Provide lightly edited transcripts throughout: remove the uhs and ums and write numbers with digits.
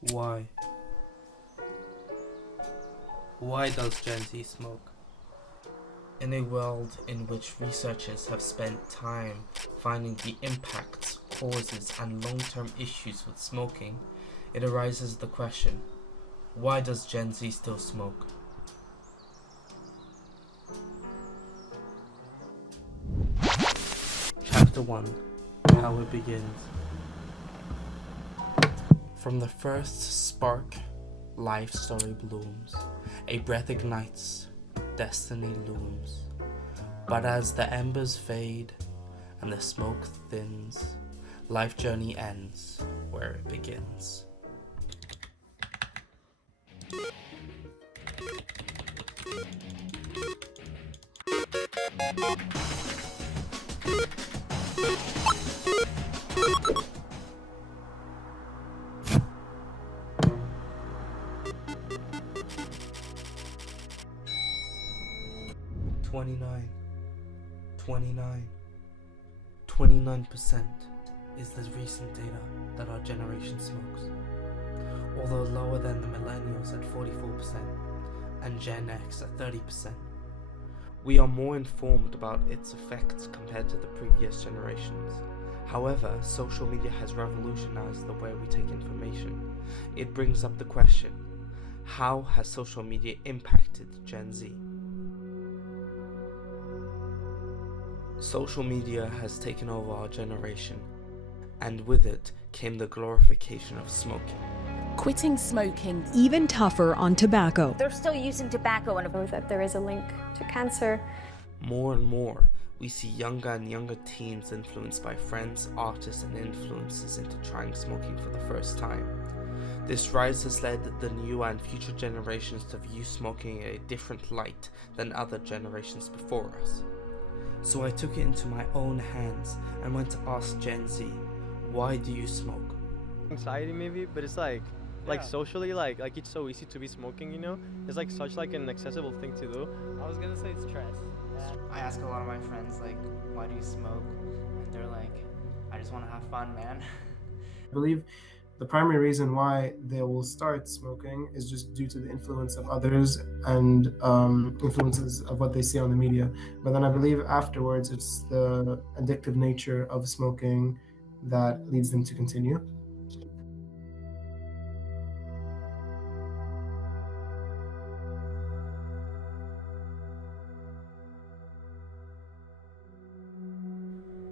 Why? Why does Gen Z smoke? In a world in which researchers have spent time finding the impacts, causes, and long-term issues with smoking, it arises the question, why does Gen Z still smoke? Chapter 1. How it begins. From the first spark, life story blooms. A breath ignites, destiny looms. But as the embers fade and the smoke thins, life journey ends where it begins. Twenty-nine. 29% is the recent data that our generation smokes. Although lower than the millennials at 44% and Gen X at 30%. We are more informed about its effects compared to the previous generations. However, social media has revolutionized the way we take information. It brings up the question, how has social media impacted Gen Z? Social media has taken over our generation, and with it came the glorification of smoking. Quitting smoking. Even tougher on tobacco. They're still using tobacco and that there is a link to cancer. More and more, we see younger and younger teens influenced by friends, artists, and influencers into trying smoking for the first time. This rise has led the new and future generations to view smoking in a different light than other generations before us. So I took it into my own hands and went to ask Gen Z, why do you smoke? Anxiety maybe, but it's like socially like it's so easy to be smoking, you know? It's like such like an accessible thing to do. I was gonna say stress. I ask a lot of my friends like, why do you smoke? And they're like, I just want to have fun, man. I believe the primary reason why they will start smoking is just due to the influence of others and influences of what they see on the media. But then I believe afterwards it's the addictive nature of smoking that leads them to continue.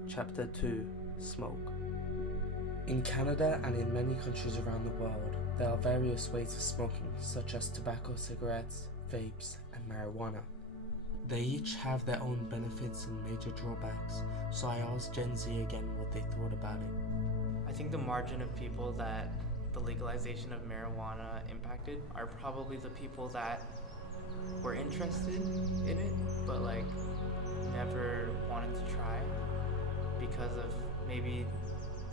Chapter 2. Smoke. In Canada and in many countries around the world, there are various ways of smoking, such as tobacco, cigarettes, vapes, and marijuana. They each have their own benefits and major drawbacks, so I asked Gen Z again what they thought about it. I think the margin of people that the legalization of marijuana impacted are probably the people that were interested in it, but like never wanted to try because of maybe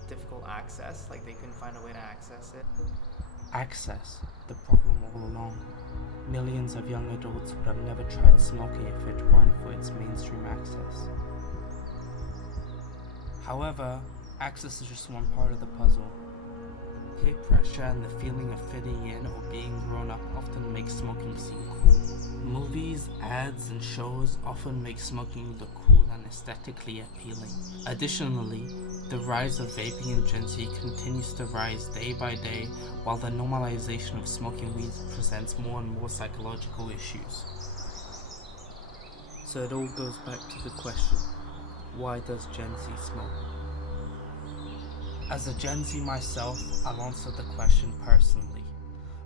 difficult access, like they couldn't find a way to access it. Access, the problem all along. Millions of young adults would have never tried smoking if it weren't for its mainstream access. However, access is just one part of the puzzle. Peer pressure and the feeling of fitting in or being grown up often make smoking seem cool. Movies, ads, and shows often make smoking look cool and aesthetically appealing. Additionally, the rise of vaping in Gen Z continues to rise day by day, while the normalization of smoking weed presents more and more psychological issues. So it all goes back to the question, why does Gen Z smoke? As a Gen Z myself, I'll answer the question personally.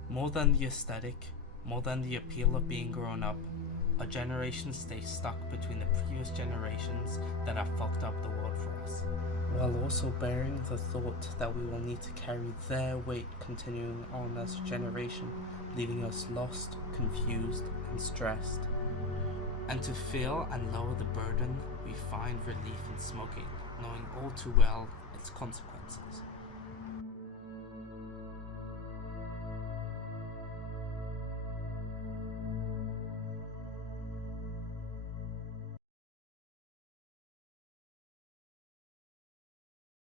More than the aesthetic, more than the appeal of being grown up, a generation stays stuck between the previous generations that have fucked up the world for us, while also bearing the thought that we will need to carry their weight continuing on as a generation, leaving us lost, confused, and stressed. And to feel and lower the burden, we find relief in smoking, knowing all too well its consequences.